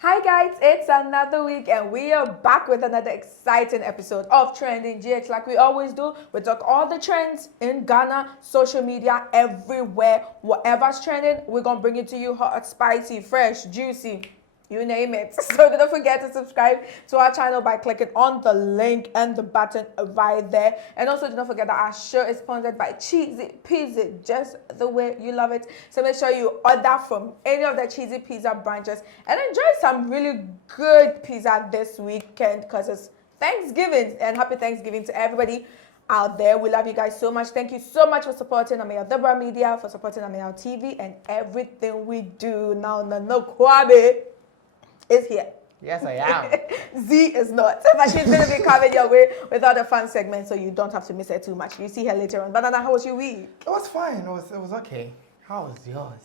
Hi guys, it's another week and we are back with another exciting episode of Trending GX. Like we always do, we talk all the trends in Ghana, social media, everywhere. Whatever's trending, we're going to bring it to you hot, spicy, fresh, juicy. You name it. So don't forget to subscribe to our channel by clicking on the link and the button right there. And also don't forget that our show is sponsored by Cheesy Pizza, just the way you love it. So make sure you order from any of the Cheesy Pizza branches and enjoy some really good pizza this weekend because it's Thanksgiving. And happy Thanksgiving to everybody out there. We love you guys so much. Thank you so much for supporting Ameyaw Media, for supporting Ameyaw TV and everything we do. Now, no Kwabe is here. Yes, I am. Z is not. But she's going to be coming your way with all the fun segments, so you don't have to miss her too much. You see her later on. Banana, how was your week? It was fine. It was okay. How was yours?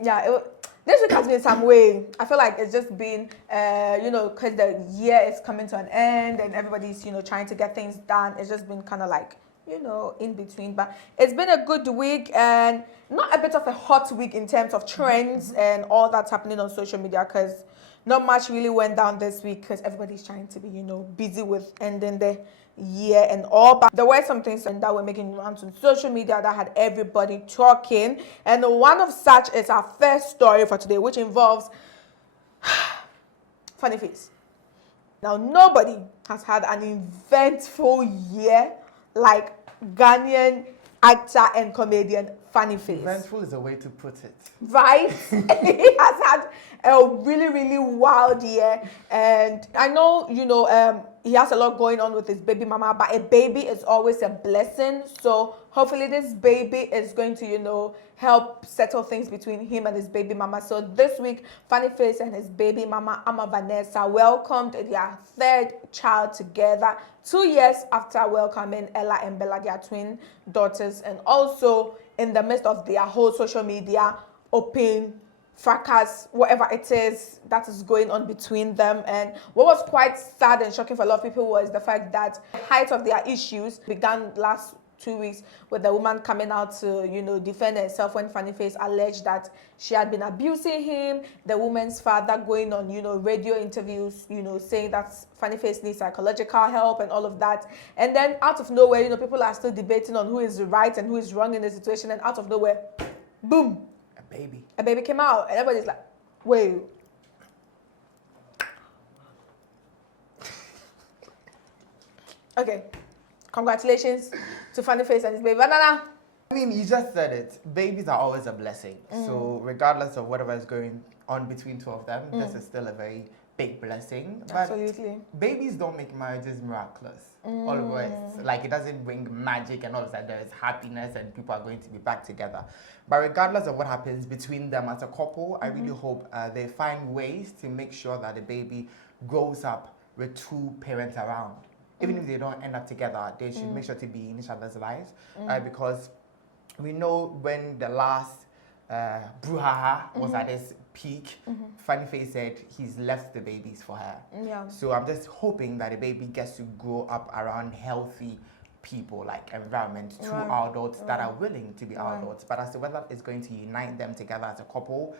Yeah, this week has been some way. I feel like it's just been, because the year is coming to an end and everybody's, trying to get things done. It's just been kind of like, in between. But it's been a good week and not a bit of a hot week in terms of trends and all that's happening on social media because not much really went down this week because everybody's trying to be, busy with ending the year and all. But there were some things that were making rounds on social media that had everybody talking. And one of such is our first story for today, which involves Funny Face. Now, nobody has had an eventful year like Ghanaian actor and comedian Funny Face. Eventful is a way to put it. Right? He has had a really, really wild year. And I know, he has a lot going on with his baby mama, but a baby is always a blessing. So hopefully this baby is going to, help settle things between him and his baby mama. So this week, Funny Face and his baby mama, Ama Vanessa, welcomed their third child together 2 years after welcoming Ella and Bella, their twin daughters, and also in the midst of their whole social media open fracas, whatever it is that is going on between them. And what was quite sad and shocking for a lot of people was the fact that the height of their issues began last 2 weeks with the woman coming out to, defend herself when Funny Face alleged that she had been abusing him. The woman's father going on, radio interviews, saying that Funny Face needs psychological help and all of that. And then out of nowhere, people are still debating on who is right and who is wrong in the situation. And out of nowhere, boom. A baby came out. And everybody's like, wait. Okay. Congratulations to Funny Face and his baby. Banana. I mean, you just said it. Babies are always a blessing. So regardless of whatever is going on between two of them, this is still a very big blessing. But absolutely. Babies don't make marriages miraculous. Always. Like it doesn't bring magic and all of a sudden there's happiness and people are going to be back together. But regardless of what happens between them as a couple, I really hope they find ways to make sure that the baby grows up with two parents around. Even if they don't end up together, they should make sure to be in each other's lives. Because we know when the last brouhaha was at its peak, Funny Face said he's left the babies for her. Yeah. So I'm just hoping that the baby gets to grow up around healthy people, like environment, two adults that are willing to be adults. But as to whether it's going to unite them together as a couple,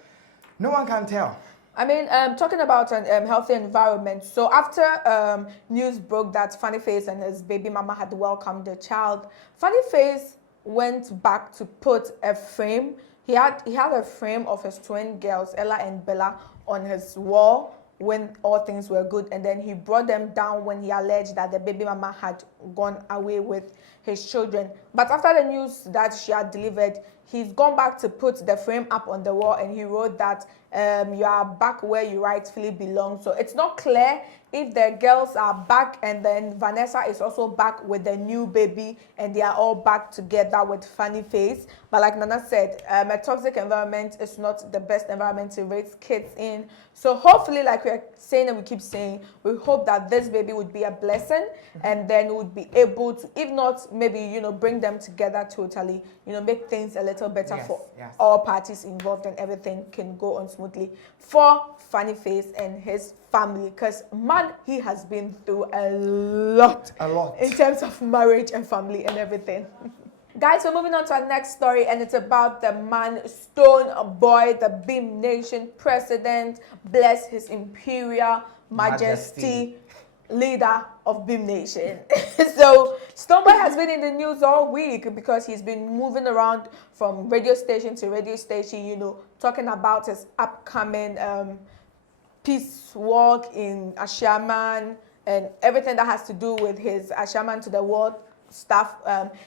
no one can tell. I mean, talking about a healthy environment. So after news broke that Funny Face and his baby mama had welcomed the child, Funny Face went back to put a frame. He had a frame of his twin girls, Ella and Bella, on his wall when all things were good. And then he brought them down when he alleged that the baby mama had gone away with his children. But after the news that she had delivered, he's gone back to put the frame up on the wall and he wrote that you are back where you rightfully belong. So it's not clear if the girls are back and then Vanessa is also back with the new baby and they are all back together with Funny Face. But like Nana said, a toxic environment is not the best environment to raise kids in. So hopefully, like we're saying and we keep saying, we hope that this baby would be a blessing and then would be able to, if not, maybe, bring them together totally, make things a little better for all parties involved and everything can go on smoothly for Funny Face and his family. Because, man, he has been through a lot. In terms of marriage and family and everything. Guys, we're moving on to our next story, and it's about the man Stonebwoy, the Beam Nation president, bless his imperial majesty. Leader of Beam Nation. So Stonebwoy has been in the news all week because he's been moving around from radio station to radio station, you know, talking about his upcoming peace walk in Ashaman and everything that has to do with his Ashaman to the World stuff.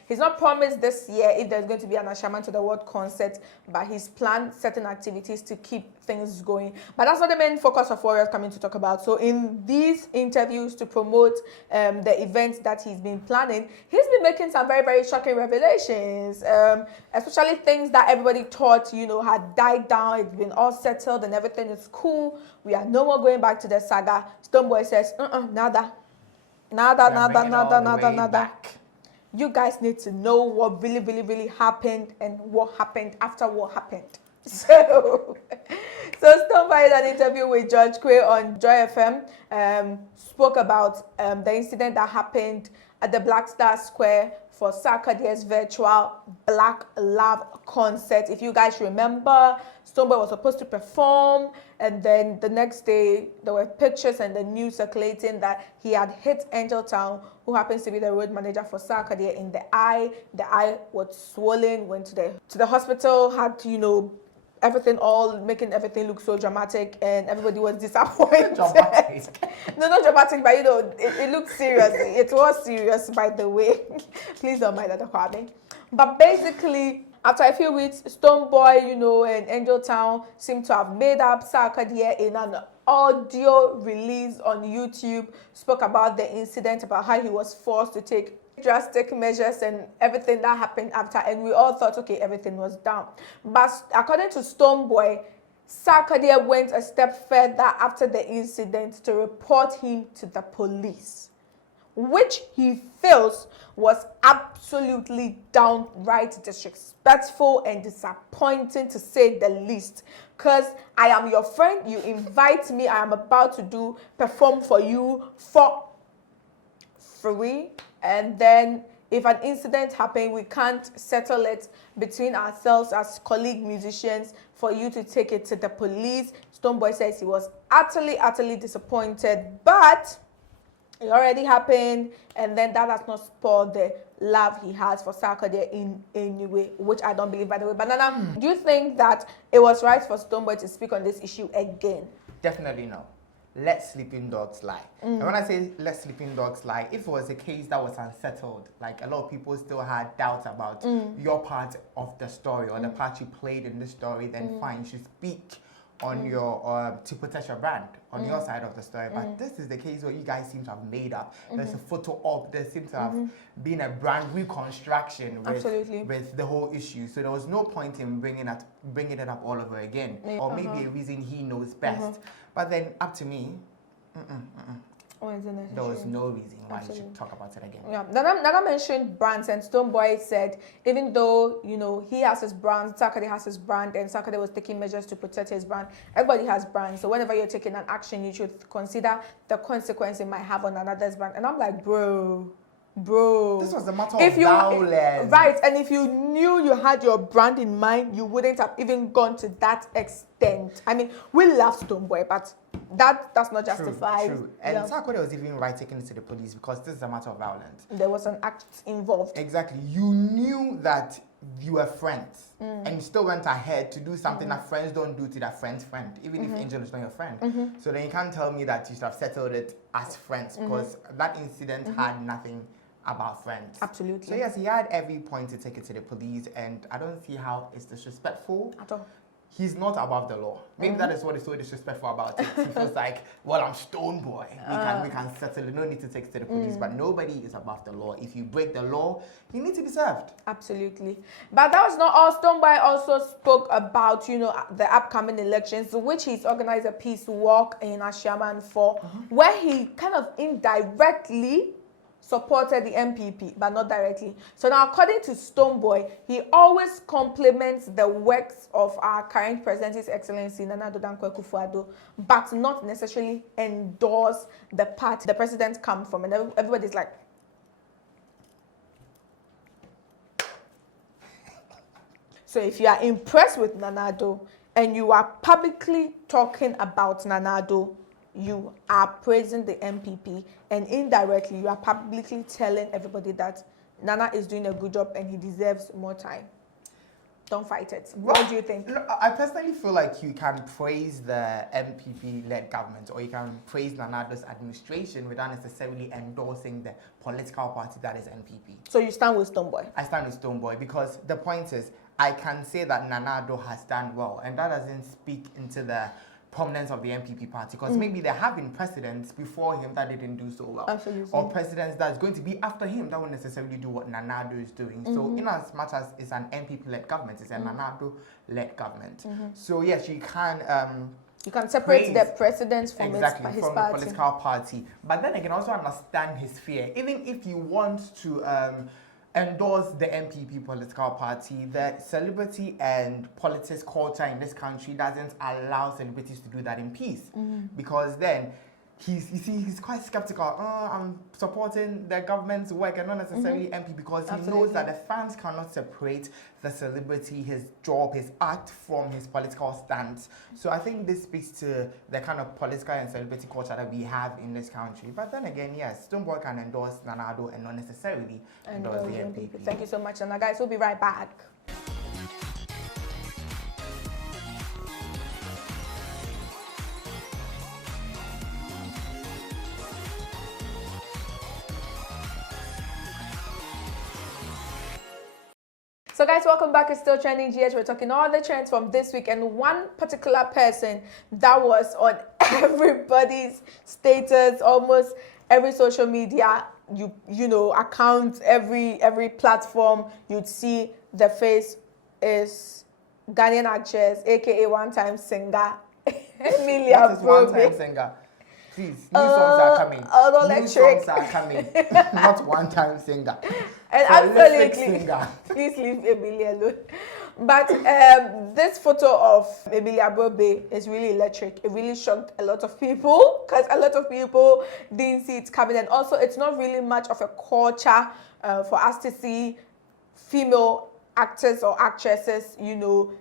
He's not promised this year if there's going to be an Ashaman to the World concert, but he's planned certain activities to keep things going. But that's not the main focus of what we're coming to talk about. So in these interviews to promote the events that he's been planning, he's been making some very, very shocking revelations, especially things that everybody thought, you know, had died down. It's been all settled and everything is cool. We are no more going back to the saga. Stonebwoy says, nada. Back. You guys need to know what really, really, really happened and what happened after what happened. So Stonebwoy in an interview with George Quay on Joy FM spoke about the incident that happened at the Black Star Square for Sarkodie's virtual Black Love concert. If you guys remember, Stonebwoy was supposed to perform, and then the next day there were pictures and the news circulating that he had hit Angel Town, who happens to be the road manager for Sarkodie, in the eye. The eye was swollen, went to the hospital, had to, you know, everything, all making everything look so dramatic, and everybody was disappointed. Dramatic. No, not dramatic, but you know, it looked serious. It was serious, by the way. Please don't mind that, Kwame. But basically, after a few weeks, Stonebwoy, you know, and Angel Town seemed to have made up. Sarkodie, in an audio release on YouTube, spoke about the incident, about how he was forced to take drastic measures and everything that happened after, and we all thought, okay, everything was down. But according to Stonebwoy, Sarkodie went a step further after the incident to report him to the police, which he feels was absolutely downright disrespectful and disappointing, to say the least. Because I am your friend, you invite me, I am about to perform for you for free, and then if an incident happens, we can't settle it between ourselves as colleague musicians for you to take it to the police. Stonebwoy says he was utterly disappointed, but it already happened, and then that has not spoiled the love he has for Sarkodie in any way, which I don't believe, by the way. But Nana, do you think that it was right for Stonebwoy to speak on this issue again? Definitely no. Let sleeping dogs lie. And when I say let sleeping dogs lie, if it was a case that was unsettled, like a lot of people still had doubts about your part of the story or the part you played in the story, then fine, you should speak on your to protect your brand on your side of the story. But this is the case where you guys seem to have made up. There's a photo op. There seems to have been a brand reconstruction with the whole issue. So there was no point in bringing it up all over again, or maybe a reason he knows best. But then up to me, there was no reason why you should talk about it again. Yeah, Nana mentioned brands, and Stonebwoy said even though, you know, he has his brand, Sarkodie has his brand, and Sarkodie was taking measures to protect his brand. Everybody has brands, so whenever you're taking an action, you should consider the consequence it might have on another's brand. And I'm like, bro, this was a matter of violence. Right, and if you knew you had your brand in mind, you wouldn't have even gone to that extent. I mean, we love Stonebwoy, but that's not justified. True. And Sarkodie was even right taking it to the police because this is a matter of violence. There was an act involved. Exactly. You knew that you were friends, and you still went ahead to do something that friends don't do to their friend's friend, even if Angel is not your friend. So then you can't tell me that you should have settled it as friends, because that incident had nothing about friends. Absolutely. So yes, he had every point to take it to the police, and I don't see how it's disrespectful At all. He's not above the law. Maybe that is what is so disrespectful about it. He feels like, well, I'm Stonebwoy. We can settle it. No need to take it to the police. But nobody is above the law. If you break the law, you need to be served. Absolutely. But that was not all. Stonebwoy also spoke about, you know, the upcoming elections, which he's organized a peace walk in Ashaman for, where he kind of indirectly supported the MPP, but not directly. So now, according to Stonebwoy, he always compliments the works of our current president, His Excellency Nana Addo Dankwa Akufo-Addo, but not necessarily endorse the party the president comes from. And everybody's like, So if you are impressed with Nana Addo and you are publicly talking about Nana Addo, you are praising the MPP, and indirectly you are publicly telling everybody that Nana is doing a good job and he deserves more time. Don't fight it. Well, what do you think? I personally feel like you can praise the MPP-led government, or you can praise Nana Addo's administration without necessarily endorsing the political party that is MPP. So you stand with Stonebwoy? I stand with Stonebwoy because the point is, I can say that Nana Addo has done well, and that doesn't speak into the prominence of the MPP party, because maybe there have been presidents before him that didn't do so well. Absolutely. Or presidents that's going to be after him that won't necessarily do what Nana Addo is doing. So in as much as it's an MPP-led government, it's a Nana Addo-led government. So yes, you can separate the presidents from his from party. the political party. But then again, also understand his fear. Even if you want to endorse the MPP political party, the celebrity and politics culture in this country doesn't allow celebrities to do that in peace. Because then he's quite skeptical. I'm supporting the government's work and not necessarily MP, because he knows that the fans cannot separate the celebrity, his job, his act from his political stance. So I think this speaks to the kind of political and celebrity culture that we have in this country. But then again, yes, Stonebwoy can endorse Nana Addo and not necessarily endorse the MPP. Thank you so much, Nana. Guys, we'll be right back. So guys, welcome back. It's still Trending GH. We're talking all the trends from this week, and one particular person that was on everybody's status, almost every social media, you know, account, every platform, you'd see the face is Ghanaian actress, aka one-time singer, Emilia Boakye. One-time singer. Please, new songs are coming. New songs are coming. Not one-time singer. And absolutely, please leave Emilia alone. But this photo of Emilia Boakye is really electric. It really shocked a lot of people, because a lot of people didn't see it coming. And also, it's not really much of a culture for us to see female actors or actresses, you know,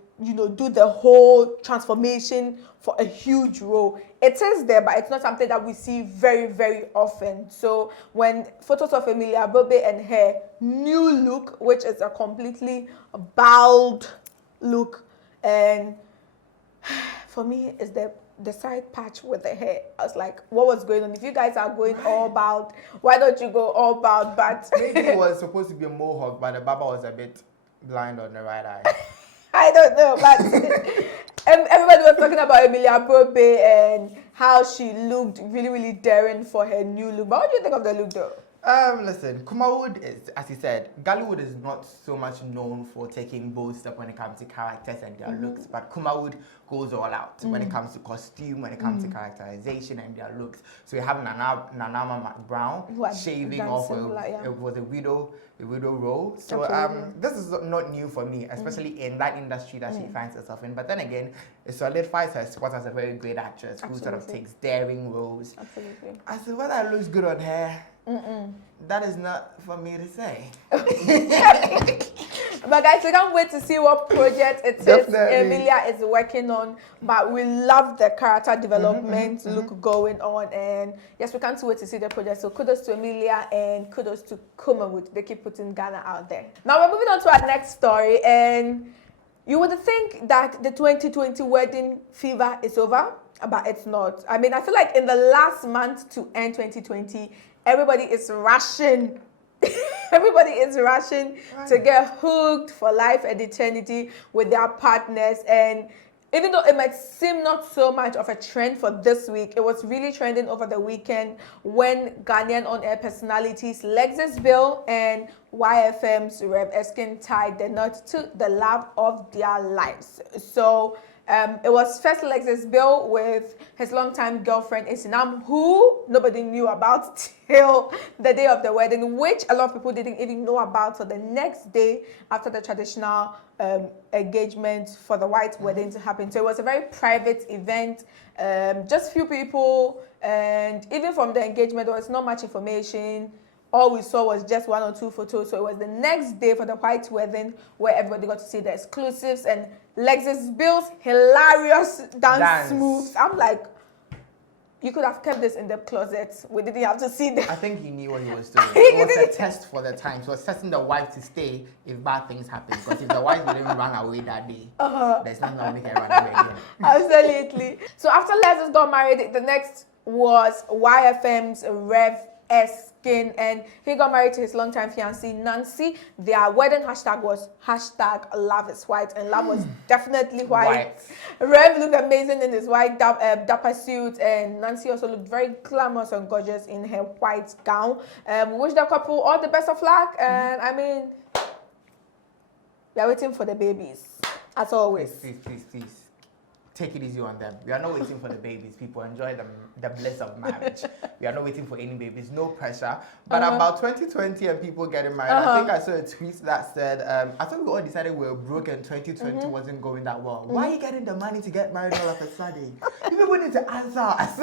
do the whole transformation for a huge role. It is there, but it's not something that we see very, very often. So when photos of Emilia Boakye and her new look, which is a completely bald look, and for me, it's the side patch with the hair. I was like, what was going on? If you guys are going all bald, why don't you go all bald? But maybe it was supposed to be a mohawk, but the barber was a bit blind on the right eye. I don't know, but everybody was talking about Emilia Boakye and how she looked really, really daring for her new look. But what do you think of the look, though? Listen, Kumawood is, as he said, Gollywood is not so much known for taking bold step when it comes to characters and their looks, but Kumawood goes all out when it comes to costume, when it comes to characterization and their looks. So we have Nanama Brown shaving off it was a widow role. So this is not new for me, especially in that industry that she finds herself in. But then again, it solidifies her spot as a very great actress who sort of takes daring roles. Absolutely. I said, whether it looks good on her, that is not for me to say. But guys, we can't wait to see what project it is Emilia is working on. But we love the character development look going on, and yes, we can't wait to see the project. So kudos to Emilia and kudos to Kumawood. They keep putting Ghana out there. Now we're moving on to our next story, and you would think that the 2020 wedding fever is over, but it's not. I mean, I feel like in the last month to end 2020, everybody is rushing. Everybody is rushing to get hooked for life and eternity with their partners. And even though it might seem not so much of a trend for this week, it was really trending over the weekend when Ghanaian on-air personalities Lexis Bill and YFM's Rev Eskin tied the knot to the love of their lives. So it was first Lexis Bill with his longtime girlfriend Isinam, who nobody knew about till the day of the wedding, which a lot of people didn't even know about till the next day after the traditional engagement for the white wedding to happen. So it was a very private event, just few people, and even from the engagement there was not much information. all we saw was just 1 or 2 photos. So it was the next day for the white wedding where everybody got to see the exclusives and Lexus Bill's hilarious dance moves. I'm like, you could have kept this in the closet. We didn't have to see them. I think he knew what he was doing. It was a test for the time. So assessing the wife to stay if bad things happen. Because if the wife didn't run away that day, there's nothing that we can run away again. Absolutely. So after Lexus got married, the next was YFM's Rev Skin, and he got married to his longtime fiancée Nancy. Their wedding hashtag was #LoveIsWhite, and love was definitely white. Rev looked amazing in his white dapper suit, and Nancy also looked very glamorous and gorgeous in her white gown. We wish the couple all the best of luck, and I mean, we are waiting for the babies, as always. Please. Take it easy on them. We are not waiting for the babies. People enjoy the bliss of marriage. We are not waiting for any babies. No pressure. But about 2020 and people getting married, I think I saw a tweet that said, I thought we all decided we were broke and 2020 wasn't going that well. Why are you getting the money to get married all of a sudden? People need to answer us.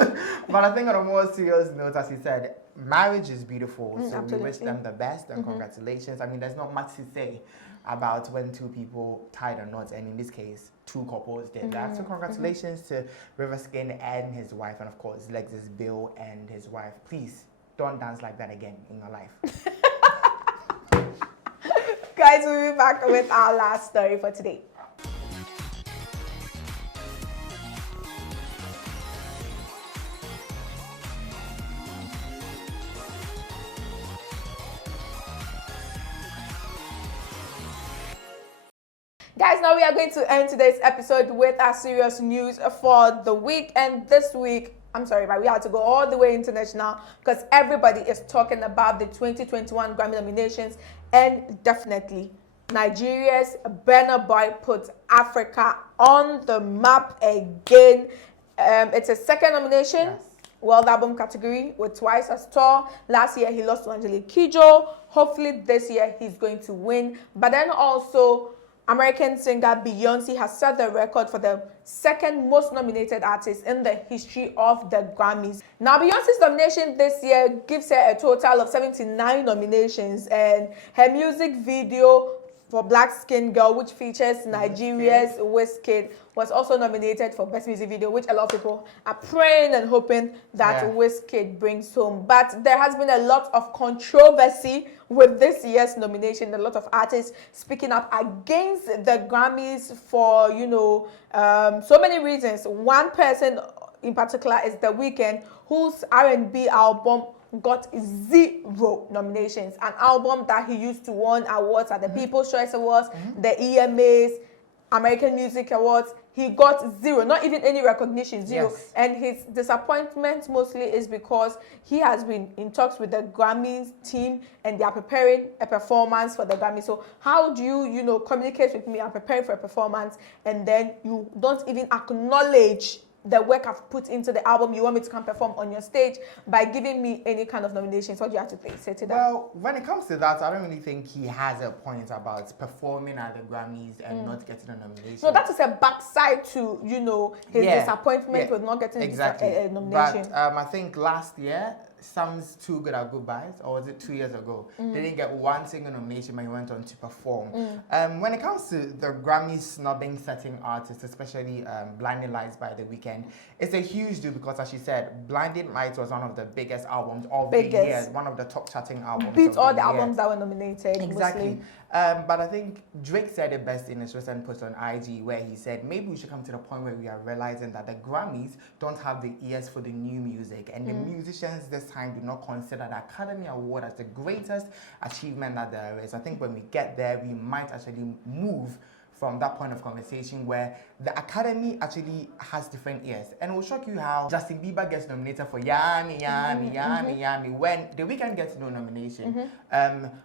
But I think on a more serious note, as he said, marriage is beautiful. So absolutely. we wish them the best and congratulations. I mean, there's not much to say about when 2 people tied a knot, and in this case, 2 couples did that. So congratulations to Riverskin and his wife, and of course Lexus Bill and his wife. Please don't dance like that again in your life. Guys, we'll be back with our last story for today. Guys, now we are going to end today's episode with our serious news for the week. And this week, I'm sorry, but we have to go all the way international because everybody is talking about the 2021 Grammy nominations. And definitely, Nigeria's Burna Boy put Africa on the map again. It's a second nomination. Yes. World Album category with twice as tall. Last year, he lost to Angelique Kidjo. Hopefully, this year, he's going to win. But then also, American singer Beyonce has set the record for the second most nominated artist in the history of the Grammys. Now, Beyonce's nomination this year gives her a total of 79 nominations, and her music video for Black Skin Girl, which features Nigeria's Wizkid, was also nominated for Best Music Video, which a lot of people are praying and hoping that Wizkid brings home. But there has been a lot of controversy with this year's nomination. A lot of artists speaking up against the Grammys for, so many reasons. One person in particular is The Weeknd, whose R&B album got 0 nominations. An album that he used to win awards at the People's Choice Awards, the EMAs, American Music Awards. He got 0, not even any recognition, 0. Yes. And his disappointment mostly is because he has been in talks with the Grammys team and they are preparing a performance for the Grammys. So how do you, communicate with me? I'm preparing for a performance and then you don't even acknowledge the work I've put into the album. You want me to come perform on your stage by giving me any kind of nominations. What do you have to say to that? Well, when it comes to that, I don't really think he has a point about performing at the Grammys and not getting a nomination. No, that is a backside to, his disappointment with not getting a nomination. But I think last year, Sam's Too Good at Goodbyes, or was it 2 years ago? They didn't get one single nomination, but he went on to perform. When it comes to the Grammy snubbing certain artists, especially Blinding Lights by The Weeknd, it's a huge deal because, as she said, Blinding Lights was one of the biggest albums of the year, one of the top charting albums. Beat all the albums that were nominated. Exactly. But I think Drake said it best in his recent post on IG, where he said, maybe we should come to the point where we are realizing that the Grammys don't have the ears for the new music, and the musicians this time do not consider the Academy Award as the greatest achievement that there is. I think when we get there, we might actually move from that point of conversation where the Academy actually has different ears. And it will shock you how Justin Bieber gets nominated for Yummy, Yummy, Yummy, Yummy, when The Weeknd gets no nomination.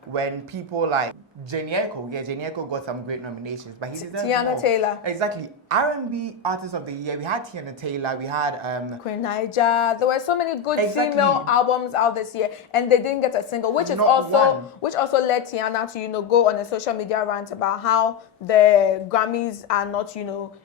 When people like Jenieko got some great nominations, but he deserves Tiana more. Taylor. Exactly. R&B Artist of the Year, we had Tiana Taylor, we had Queen Naija. There were so many good female albums out this year, and they didn't get a single, which also led Tiana to go on a social media rant about how the Grammys are not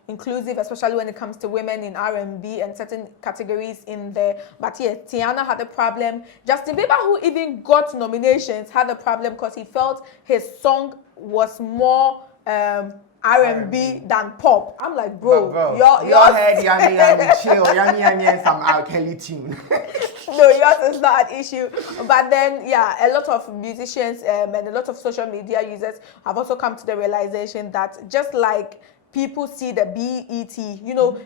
inclusive, especially when it comes to women in R&B and certain categories in there. But yeah, Tiana had a problem. Justin Bieber, who even got nominations, had a problem because he felt his song was more R&B than pop. I'm like, bro, your head, yummy, chill, yummy, and some R. Kelly tune. No, yours is not an issue. But then, yeah, a lot of musicians and a lot of social media users have also come to the realization that just like people see the BET,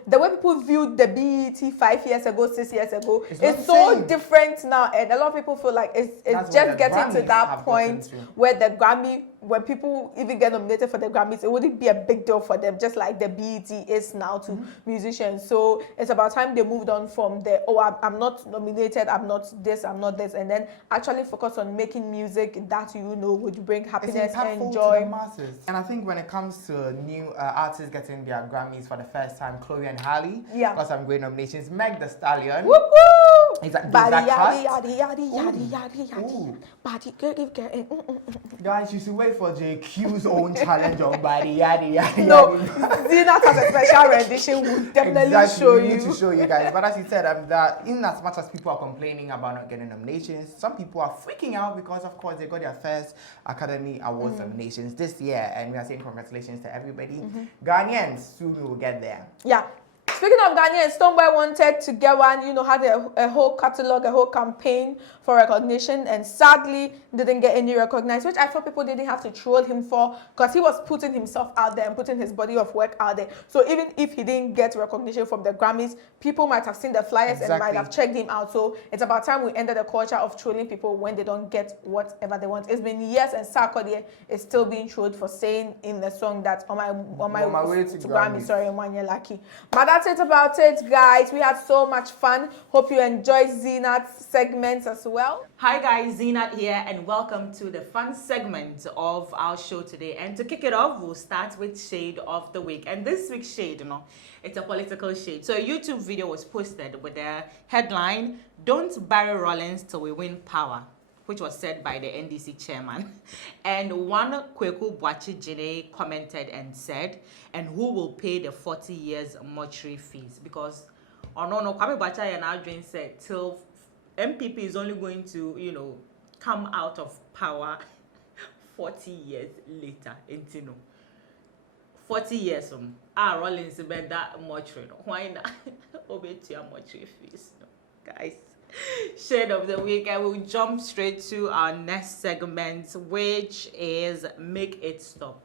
the way people viewed the BET 5 years ago, 6 years ago, it's so different now. And a lot of people feel like it's just getting to that point where the Grammy, when people even get nominated for the Grammys, it wouldn't be a big deal for them, just like the BET is now to musicians. So it's about time they moved on from the, I'm not nominated, I'm not this, and then actually focus on making music that would bring happiness and joy to the masses. And I think when it comes to new artists getting their Grammys for the first time, Chloe and Halle got some great nominations. Meg Thee Stallion. Whoop woo! Is that Guys, you should wait for JQ's own challenge on Body Yaddy Yaddy. No, Zina has a special rendition. We'll definitely show you. We need to show you guys. But as you said, that in as much as people are complaining about not getting nominations, some people are freaking out because, of course, they got their first Academy Awards nominations this year, and we are saying congratulations to everybody. Ghanaians soon will get there. Yeah. Speaking of Ghanaians, Stonebwoy wanted to get one, had a whole catalog, a whole campaign for recognition, and sadly didn't get any recognized, which I thought people didn't have to troll him for, because he was putting himself out there and putting his body of work out there. So even if he didn't get recognition from the Grammys, people might have seen the flyers and might have checked him out. So it's about time we ended the culture of trolling people when they don't get whatever they want. It's been years, and Sarkodie is still being trolled for saying in the song that on my way to Grammy, sorry, one year lucky. But that's it about it, guys. We had so much fun. Hope you enjoyed Zinat's segments as well. Hi guys, Zinat here, and welcome to the fun segment of our show today. And to kick it off, we'll start with Shade of the Week. And this week's shade, it's a political shade. So a YouTube video was posted with the headline, "Don't bury Rollins till we win power," which was said by the NDC chairman. And one Kweku Boakye Jene commented and said, "And who will pay the 40 years mortuary fees?" Because, no, Kwame Boakye and Addo said, till MPP is only going to, come out of power 40 years later. 40 years, Rollins bet that mortuary. Why not? Obey to your mortuary fees, guys. Shade of the Week, and we'll jump straight to our next segment, which is Make It Stop.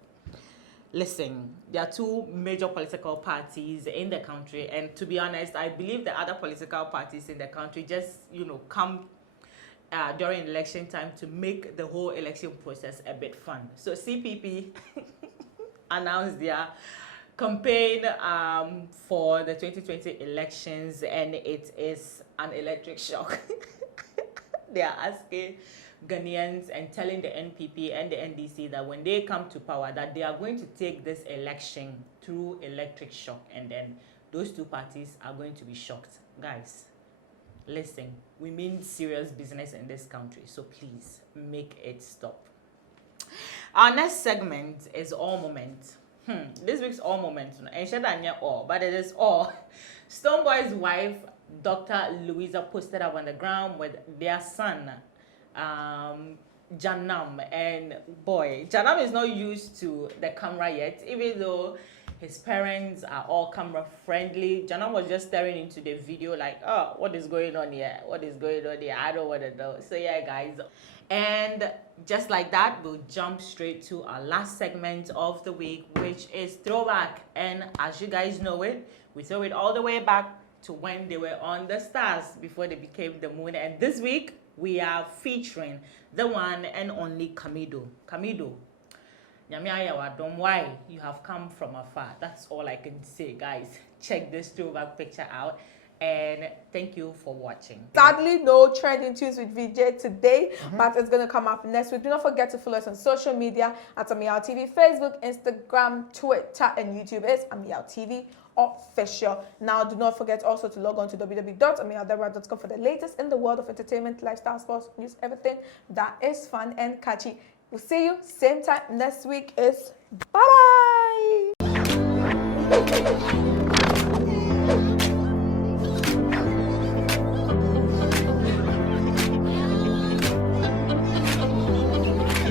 Listen, there are two major political parties in the country, and to be honest, I believe the other political parties in the country just, come during election time to make the whole election process a bit fun. So CPP announced their campaign for the 2020 elections, and it is an electric shock. They are asking Ghanaians and telling the NPP and the NDC that when they come to power, that they are going to take this election through electric shock, and then those two parties are going to be shocked. Guys, listen, we mean serious business in this country, so please make it stop. Our next segment is All Moment. This week's All Moment, but it is all. Stonebwoy's wife, Dr. Louisa, posted up on the ground with their son, Janam, and boy, Janam is not used to the camera yet, even though his parents are all camera friendly. Janam was just staring into the video like, oh, what is going on here? What is going on here? I don't want to know. So yeah, guys. And just like that, we'll jump straight to our last segment of the week, which is Throwback. And as you guys know it, we throw it all the way back to when they were on the stars before they became the moon. And this week, we are featuring the one and only Kamido. Kamido, why you have come from afar. That's all I can say, guys. Check this throwback picture out. And thank you for watching. Sadly, no trending tunes with VJ today, but it's going to come up next week. Do not forget to follow us on social media at Ameyaw TV, Facebook, Instagram, Twitter, and YouTube is Ameyaw TV Official. Now, do not forget also to log on to www.ameyawdebra.com for the latest in the world of entertainment, lifestyle, sports, news, everything that is fun and catchy. We'll see you same time next week. Bye-bye.